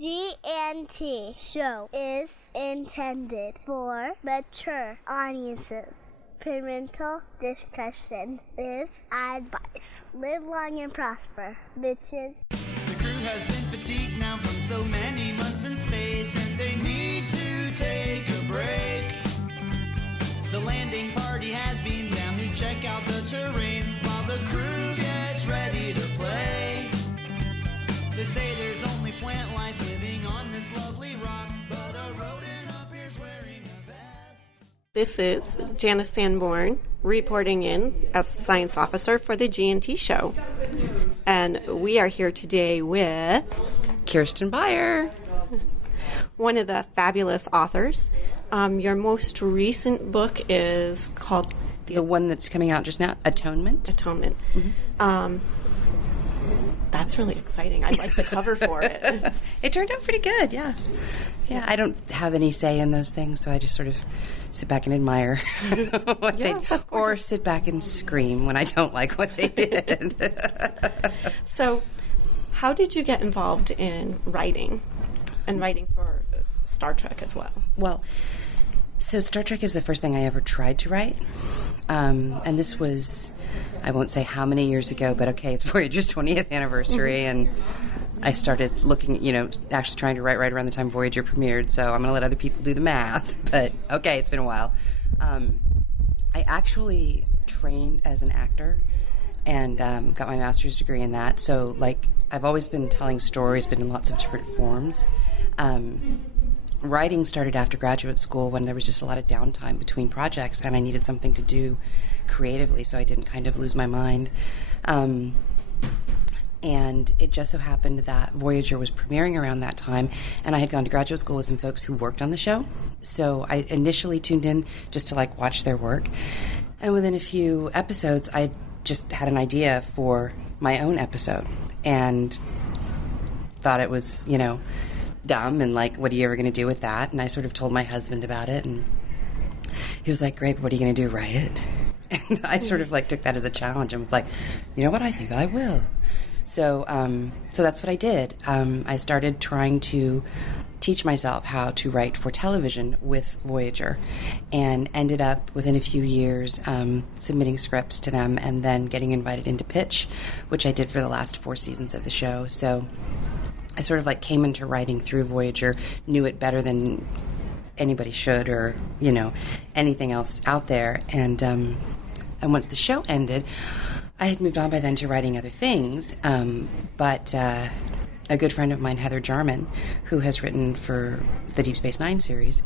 G&T show is intended for mature audiences. Parental discussion is advice. Live long and prosper, bitches. The crew has been fatigued now from so many months in space, and they need to take a break. The landing party has been down to check out the terrain while the crew gets ready to play. They say there's only plant life living on this lovely rock, but a rodent up here's wearing a vest. This is Janice Sanborn reporting in as science officer for the G&T show. And we are here today with Kirsten Beyer, one of the fabulous authors. Your most recent book is called... The one that's coming out just now, Atonement. Mm-hmm. That's really exciting. I like the cover for it. It turned out pretty good, yeah. Yeah, I don't have any say in those things, so I just sort of sit back and admire what they did. Or sit back and scream when I don't like what they did. So, how did you get involved in writing, and writing for Star Trek as well? Well, so Star Trek is the first thing I ever tried to write. And this was, I won't say how many years ago, but okay, it's Voyager's 20th anniversary, and I started looking, actually trying to write right around the time Voyager premiered, so I'm going to let other people do the math, but okay, it's been a while. I actually trained as an actor and got my master's degree in that, so, I've always been telling stories, but in lots of different forms. Writing started after graduate school when there was just a lot of downtime between projects, and I needed something to do creatively so I didn't kind of lose my mind. And it just so happened that Voyager was premiering around that time, and I had gone to graduate school with some folks who worked on the show. So I initially tuned in just to watch their work. And within a few episodes, I just had an idea for my own episode and thought it was, dumb and what are you ever going to do with that? And I sort of told my husband about it, and he was like, great, but what are you going to do, write it? And I sort of took that as a challenge and was like, you know what, I think I will. So that's what I did. I started trying to teach myself how to write for television with Voyager, and ended up within a few years submitting scripts to them and then getting invited into pitch, which I did for the last 4 seasons of the show. So I sort of came into writing through Voyager, knew it better than anybody should, or anything else out there. And once the show ended, I had moved on by then to writing other things. But a good friend of mine, Heather Jarman, who has written for the Deep Space Nine series,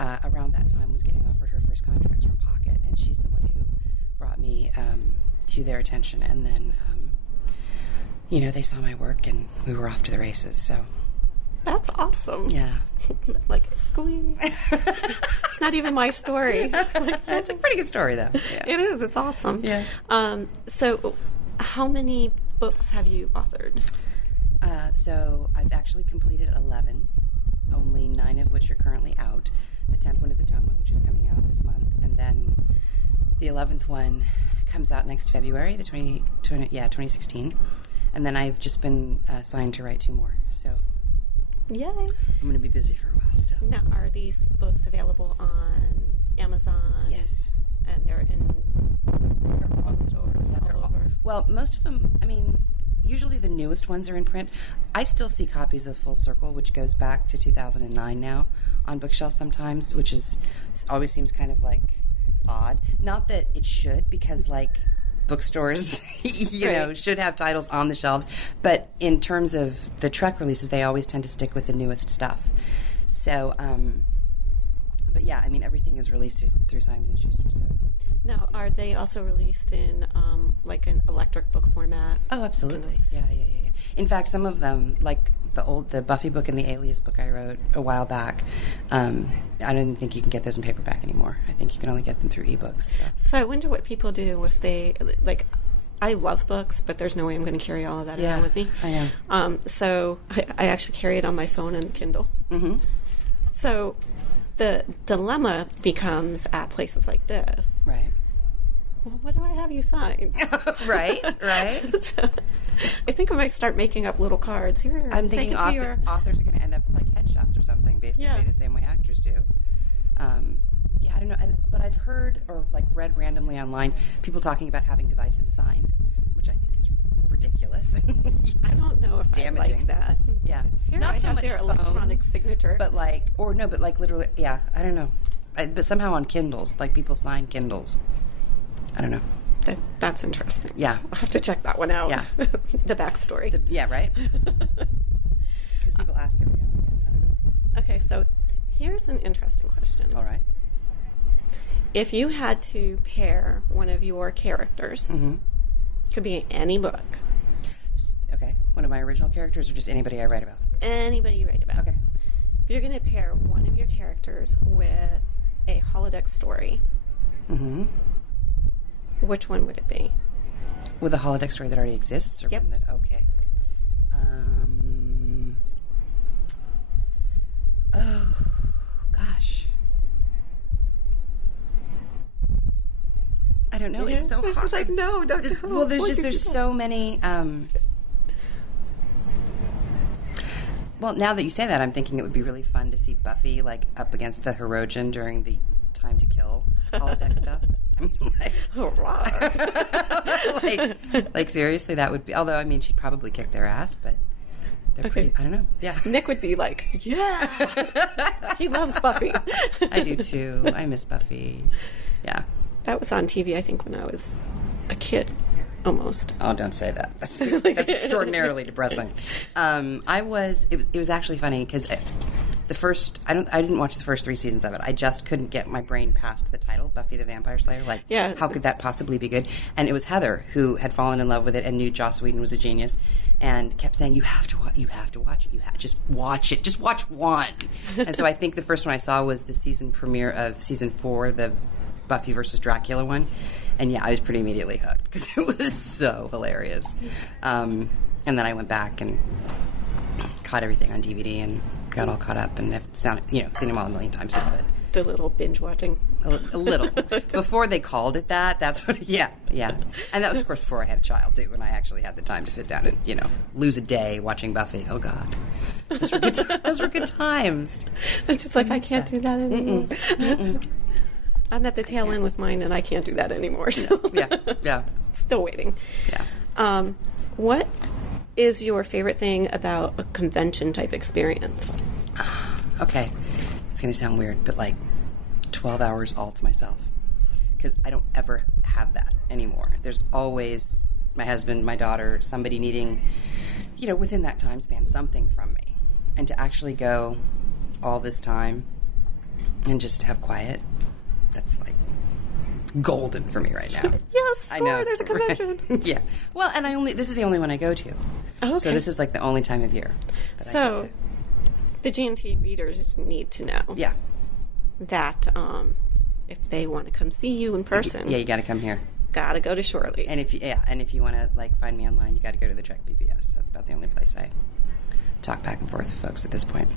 around that time was getting offered her first contracts from Pocket, and she's the one who brought me to their attention. And then they saw my work, and we were off to the races, so. That's awesome. Yeah. Squeeze. It's not even my story. It's a pretty good story, though. Yeah. It is. It's awesome. Yeah. So how many books have you authored? So I've actually completed 11, only 9 of which are currently out. The 10th one is Atonement, which is coming out this month, and then the 11th one comes out next February, 2016. And then I've just been assigned to write 2 more, so yay! I'm going to be busy for a while still. Now, are these books available on Amazon? Yes. And they're in bookstores all over? Well, most of them, usually the newest ones are in print. I still see copies of Full Circle, which goes back to 2009 now, on bookshelves sometimes, which always seems kind of odd. Not that it should, because bookstores, right, should have titles on the shelves. But in terms of the Trek releases, they always tend to stick with the newest stuff. So, but yeah, everything is released through Simon & Schuster. So. Now, are they also released in an electric book format? Oh, absolutely. Yeah. In fact, some of them, the Buffy book and the Alias book I wrote a while back, I don't even think you can get those in paperback anymore. I think you can only get them through ebooks. So I wonder what people do if they, I love books, but there's no way I'm going to carry all of that around with me. I know. So I actually carry it on my phone and Kindle. Mm-hmm. So the dilemma becomes at places like this. Right. well, what do I have you sign? Right. So, I think I might start making up little cards here. I'm thinking authors are going to end up like headshots or something, basically the same way actors do. I don't know, but I've heard or like read randomly online people talking about having devices signed, which I think is ridiculous. I don't know if I like that. Yeah, Here not I so have much their phones, electronic signature, but like literally. Yeah, I don't know, but somehow on Kindles, like people sign Kindles. I don't know. That's interesting. Yeah, I'll have to check that one out. Yeah, the backstory. Yeah, right. Because people ask every now and again. I don't know. Okay, so here's an interesting question. All right. If you had to pair one of your characters, could be any book. Okay, one of my original characters, or just anybody I write about. Anybody you write about. Okay. If you're going to pair one of your characters with a holodeck story, which one would it be? With a holodeck story that already exists, or one that oh gosh, I don't know. It's so hard. Like, no, don't. Well, there's so many. Well, now that you say that, I'm thinking it would be really fun to see Buffy like up against the Hirogen during the Time to Kill holodeck stuff. I mean, like seriously, that would be. Although I mean, she'd probably kick their ass, but they're pretty. I don't know. Yeah, Nick would be like, yeah, he loves Buffy. I do too. I miss Buffy. Yeah, that was on TV. I think when I was a kid. Almost. Oh, don't say that. That's extraordinarily depressing. It was actually funny because I didn't watch the first 3 seasons of it. I just couldn't get my brain past the title, Buffy the Vampire Slayer. Like, how could that possibly be good? And it was Heather who had fallen in love with it and knew Joss Whedon was a genius and kept saying, you have to watch it. Just watch it. Just watch one. And so I think the first one I saw was the season premiere of season 4, the Buffy versus Dracula one. And yeah, I was pretty immediately hooked because it was so hilarious. And then I went back and caught everything on DVD and got all caught up and have seen them all a million times now. But the little binge watching. A little. Before they called it that, that's what, yeah. And that was, of course, before I had a child, too, when I actually had the time to sit down and, lose a day watching Buffy. Oh, God. Those were good times. It's just like, I can't do that anymore. I'm at the tail end with mine, and I can't do that anymore. So. Yeah. Still waiting. Yeah. What is your favorite thing about a convention-type experience? Okay. It's going to sound weird, but, 12 hours all to myself. Because I don't ever have that anymore. There's always my husband, my daughter, somebody needing, within that time span, something from me. And to actually go all this time and just have quiet, that's golden for me right now. Yes, I know. There's a convention. Yeah. Well, and this is the only one I go to. Oh, okay. So this is the only time of year that I go to. The G&T readers need to know. Yeah. That if they want to come see you in person. Yeah, you got to come here. Got to go to Shorely. And if you want to find me online, you got to go to the Trek BBS. That's about the only place I talk back and forth with folks at this point.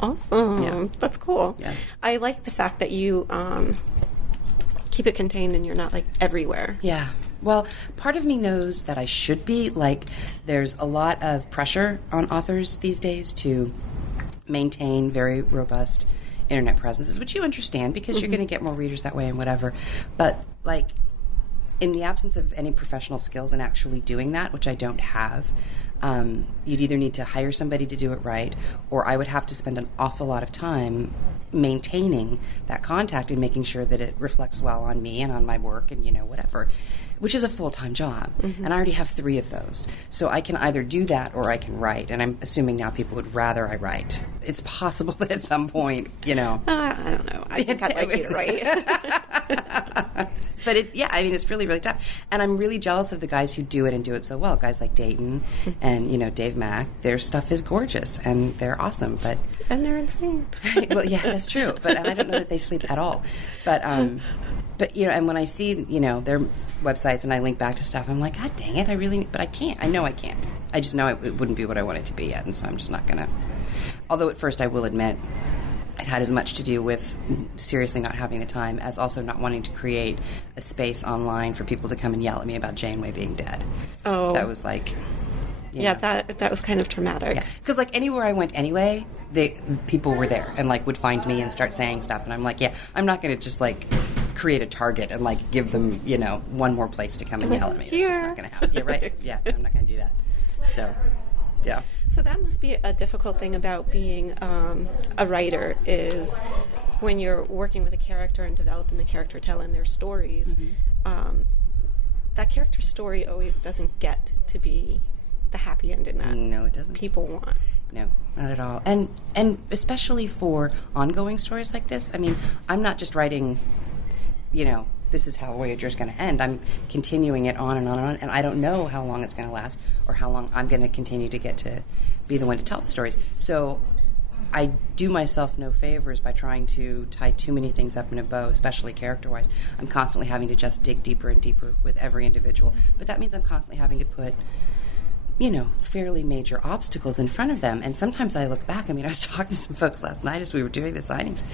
Awesome. Yeah. That's cool. Yeah. I like the fact that you keep it contained and you're not everywhere. Yeah. Well, part of me knows that I should be. There's a lot of pressure on authors these days to maintain very robust internet presences, which you understand because you're going to get more readers that way and whatever. But, in the absence of any professional skills in actually doing that, which I don't have, you'd either need to hire somebody to do it right, or I would have to spend an awful lot of time maintaining that contact and making sure that it reflects well on me and on my work and, whatever, which is a full-time job. And I already have 3 of those. So I can either do that or I can write. And I'm assuming now people would rather I write. It's possible that at some point, I don't know. I think I'd like you to write. But it's really, really tough. And I'm really jealous of the guys who do it and do it so well. Guys like Dayton and, Dave Mack. Their stuff is gorgeous and they're awesome. And they're insane. Well, yeah, that's true. And I don't know that they sleep at all. But and when I see, their websites and I link back to stuff, I'm like, God dang it, but I can't. I know I can't. I just know it wouldn't be what I want it to be yet. And so I'm just not going to. Although at first I will admit, I'd had as much to do with seriously not having the time as also not wanting to create a space online for people to come and yell at me about Janeway being dead. Oh. That was like... Yeah, that was kind of traumatic. Because, like, anywhere I went anyway, people were there and, like, would find me and start saying stuff. And I'm like, yeah, I'm not going to just, like, create a target and, like, give them, you know, one more place to come and yell at me. That's just not going to happen. Yeah, right? Yeah, I'm not going to do that. So, yeah. So that must be a difficult thing about being a writer is when you're working with a character and developing the character, telling their stories, that character's story always doesn't get to be the happy ending that no, it doesn't. People want. No, not at all. And especially for ongoing stories like this, I mean, I'm not just writing, you know, this is how Voyager's going to end. I'm continuing it on and on and on, and I don't know how long it's going to last or how long I'm going to continue to get to be the one to tell the stories. So I do myself no favors by trying to tie too many things up in a bow, especially character-wise. I'm constantly having to just dig deeper and deeper with every individual. But that means I'm constantly having to put, you know, fairly major obstacles in front of them. And sometimes I look back, I mean, I was talking to some folks last night as we were doing the signings,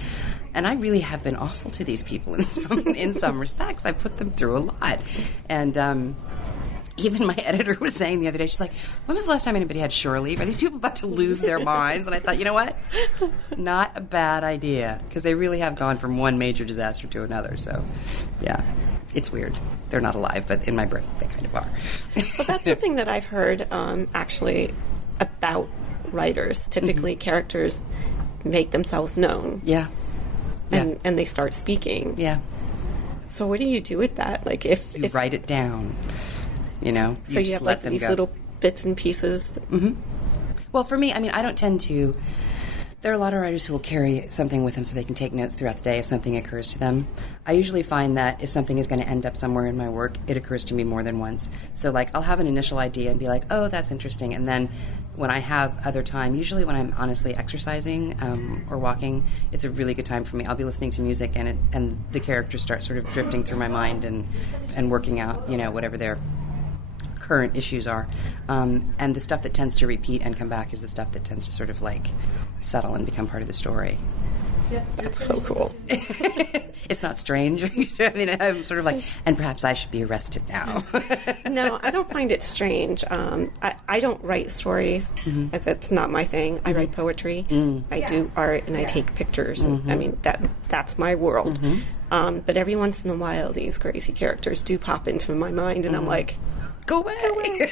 and I really have been awful to these people in some respects. I put them through a lot. And even my editor was saying the other day, she's like, when was the last time anybody had shore leave? Are these people about to lose their minds? And I thought, you know what? Not a bad idea, because they really have gone from one major disaster to another. So, yeah. It's weird. They're not alive, but in my brain, they kind of are. Well, that's the thing that I've heard, actually, about writers. Typically, characters make themselves known. Yeah. And they start speaking. Yeah. So what do you do with that? Like, if write it down, you know, so you have like these little bits and pieces. Mm-hmm. Well, for me, I mean, I don't tend to. There are a lot of writers who will carry something with them so they can take notes throughout the day if something occurs to them. I usually find that if something is going to end up somewhere in my work, it occurs to me more than once. So, like, I'll have an initial idea and be like, oh, that's interesting. And then when I have other time, usually when I'm honestly exercising or walking, it's a really good time for me. I'll be listening to music and the characters start sort of drifting through my mind and working out, you know, whatever their current issues are. And the stuff that tends to repeat and come back is the stuff that tends to sort of like settle and become part of the story. Yeah, that's so cool. It's not strange. I mean, I'm sort of like, and perhaps I should be arrested now. No, I don't find it strange. I don't write stories. Mm-hmm. That's not my thing. I write poetry. I do art, and I take pictures. I mean, that's my world. But every once in a while, these crazy characters do pop into my mind, and I'm like, go away.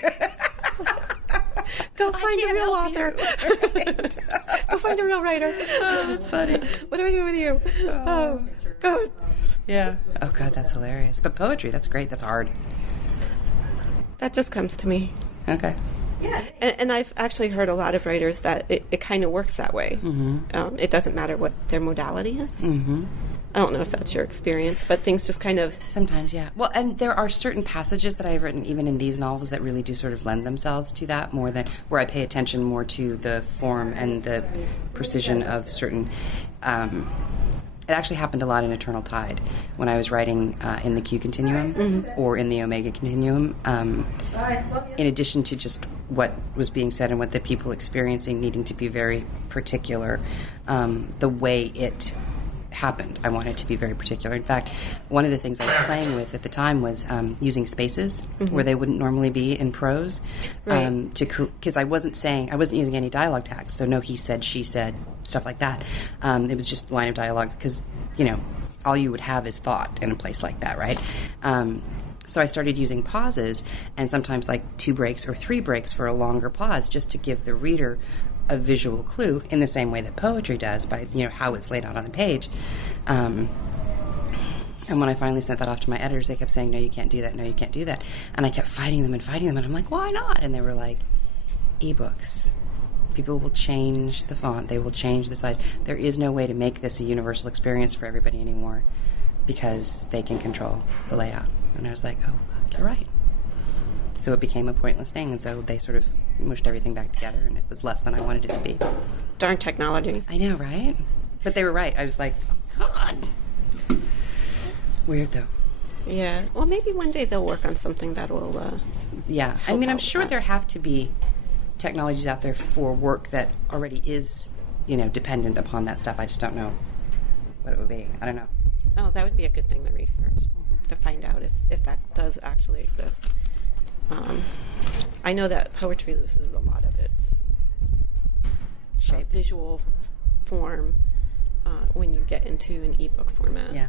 Go find a real author. Go find a real writer. Oh, that's funny. What do I do with you? Oh, good. Yeah. Oh, God, that's hilarious. But poetry, that's great. That's hard. That just comes to me. Okay. Yeah. And I've actually heard a lot of writers that it kind of works that way. It doesn't matter what their modality is. I don't know if that's your experience, but things just kind of... Sometimes, yeah. Well, and there are certain passages that I've written, even in these novels, that really do sort of lend themselves to that more than... where I pay attention more to the form and the precision of certain... it actually happened a lot in Eternal Tide when I was writing in the Q Continuum or in the Omega Continuum. In addition to just what was being said and what the people experiencing needing to be very particular, the way it happened, I wanted to be very particular. In fact, one of the things I was playing with at the time was using spaces where they wouldn't normally be in prose, because I wasn't using any dialogue tags, so no he said, she said, stuff like that. It was just line of dialogue, because, you know, all you would have is thought in a place like that, right? So I started using pauses, and sometimes like 2 breaks or 3 breaks for a longer pause, just to give the reader a visual clue in the same way that poetry does by, you know, how it's laid out on the page. And when I finally sent that off to my editors, they kept saying, no, you can't do that, no, you can't do that. And I kept fighting them, and I'm like, why not? And they were like, ebooks. People will change the font, they will change the size. There is no way to make this a universal experience for everybody anymore because they can control the layout. And I was like, oh, you're right. So it became a pointless thing, and so they sort of mushed everything back together, and it was less than I wanted it to be. Darn technology. I know, right? But they were right. I was like, oh, God. Weird, though. Yeah. Well, maybe one day they'll work on something that will... yeah. I mean, I'm sure there have to be technologies out there for work that already is dependent upon that stuff. I just don't know what it would be. I don't know. Oh, that would be a good thing to research, to find out if that does actually exist. I know that poetry loses a lot of its Shape. visual form when you get into an ebook format. Yeah.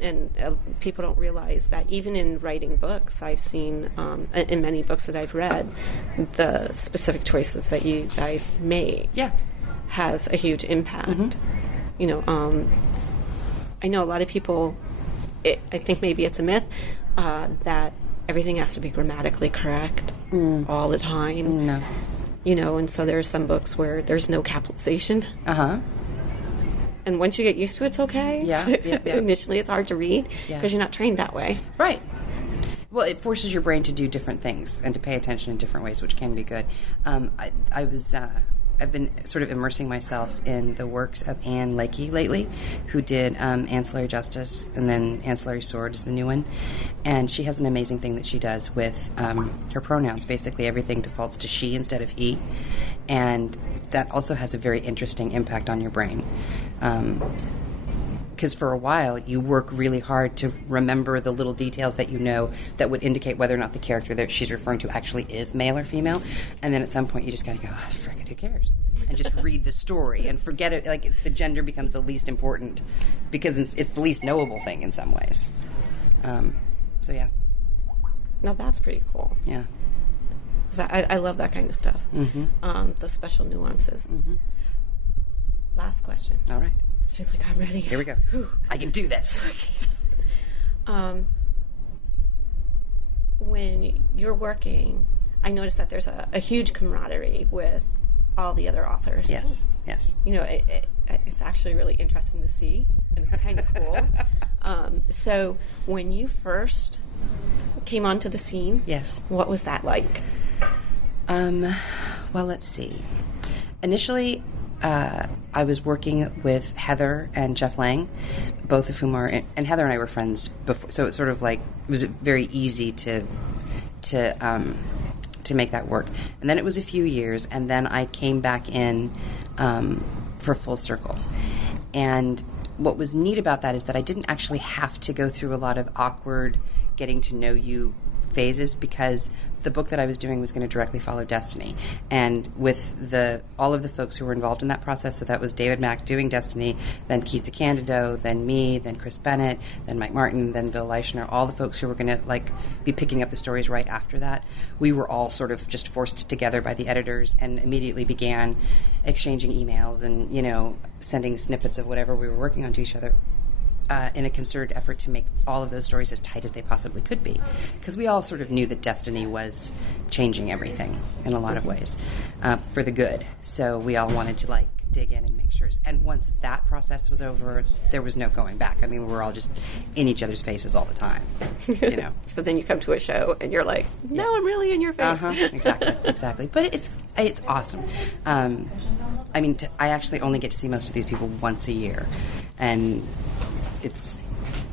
And people don't realize that even in writing books, I've seen in many books that I've read, the specific choices that you guys made has a huge impact. I know a lot of people, I think maybe it's a myth, that everything has to be grammatically correct all the time. No. And so there's some books where there's no capitalization. Uh-huh. And once you get used to it, it's okay. Yeah. Initially, it's hard to read because you're not trained that way. Right. Well, it forces your brain to do different things and to pay attention in different ways, which can be good. I've been sort of immersing myself in the works of Anne Leckie lately, who did Ancillary Justice, and then Ancillary Sword is the new one. And she has an amazing thing that she does with her pronouns. Basically, everything defaults to she instead of he. And that also has a very interesting impact on your brain. Because for a while, you work really hard to remember the little details that that would indicate whether or not the character that she's referring to actually is male or female. And then at some point, you just got to go, oh, frick it, who cares? And just read the story and forget it. Like, the gender becomes the least important because it's the least knowable thing in some ways. So, yeah. Now, that's pretty cool. Yeah. I love that kind of stuff. Mm-hmm. The special nuances. Mm-hmm. Last question. All right. She's like, I'm ready. Here we go. Whew. I can do this. When you're working, I noticed that there's a huge camaraderie with all the other authors. Yes. It's actually really interesting to see, and it's kind of cool. So when you first came onto the scene, yes, what was that like? Well, let's see. Initially, I was working with Heather and Jeff Lang, both of whom are, and Heather and I were friends before, so it's sort of like, it was very easy to make that work. And then it was a few years, and then I came back in for Full Circle. And what was neat about that is that I didn't actually have to go through a lot of awkward getting to know you phases, because the book that I was doing was going to directly follow Destiny. And with all of the folks who were involved in that process, so that was David Mack doing Destiny, then Keith DeCandido, then me, then Chris Bennett, then Mike Martin, then Bill Leischner, all the folks who were going to be picking up the stories right after that, we were all sort of just forced together by the editors and immediately began exchanging emails and, sending snippets of whatever we were working on to each other. In a concerted effort to make all of those stories as tight as they possibly could be. Because we all sort of knew that Destiny was changing everything in a lot of ways for the good. So we all wanted to dig in and make sure. And once that process was over, there was no going back. I mean, we were all just in each other's faces all the time. So then you come to a show and you're like, no, I'm really in your face. Exactly. But it's awesome. I actually only get to see most of these people once a year. And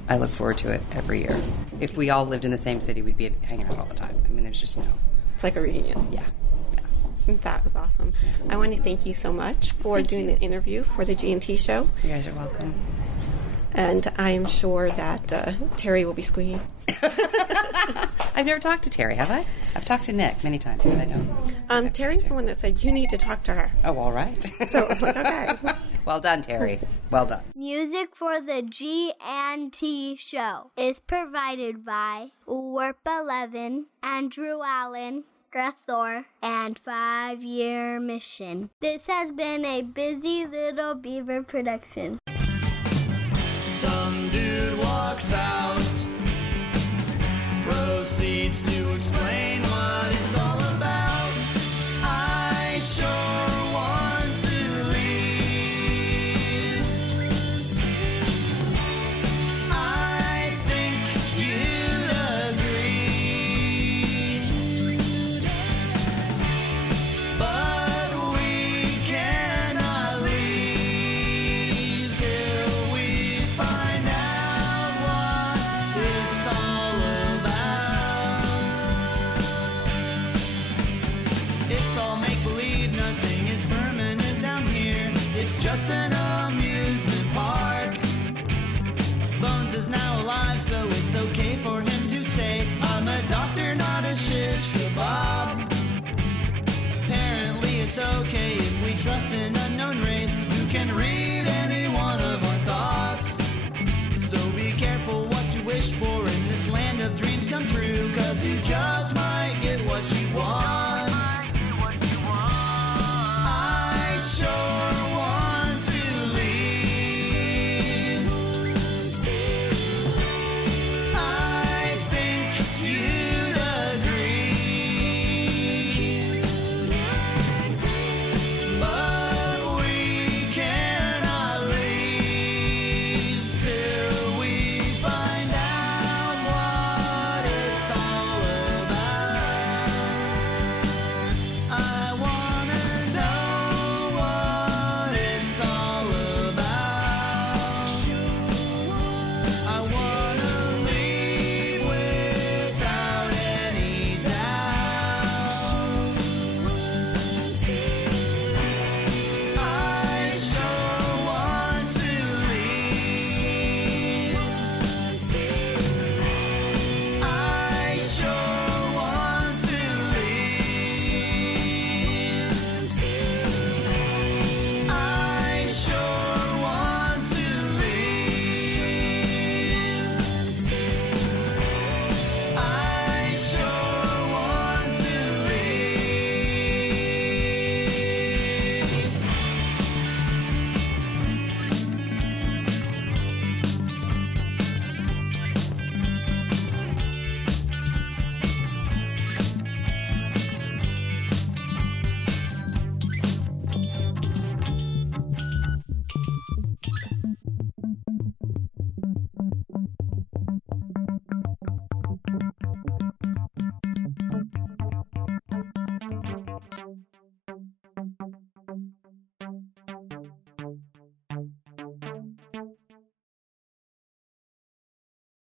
I look forward to it every year. If we all lived in the same city, we'd be hanging out all the time. I mean, there's just no... It's like a reunion. Yeah. That was awesome. I want to thank you so much for doing the interview for the G&T show. You guys are welcome. And I'm sure that Terry will be squeaking. I've never talked to Terry, have I? I've talked to Nick many times, but I don't. Terry's the one that said, you need to talk to her. Oh, all right. So I was like, okay. Well done, Terry. Well done. Music for the G&T show is provided by Warp 11, Andrew Allen, Grethor, and 5 Year Mission. This has been a Busy Little Beaver production. Some dude walks out, proceeds to explain what it's all about. I sure want to leave. I think you'd agree, but we cannot leave till we find out what it's all about. It's just an amusement park. Bones is now alive, so it's okay for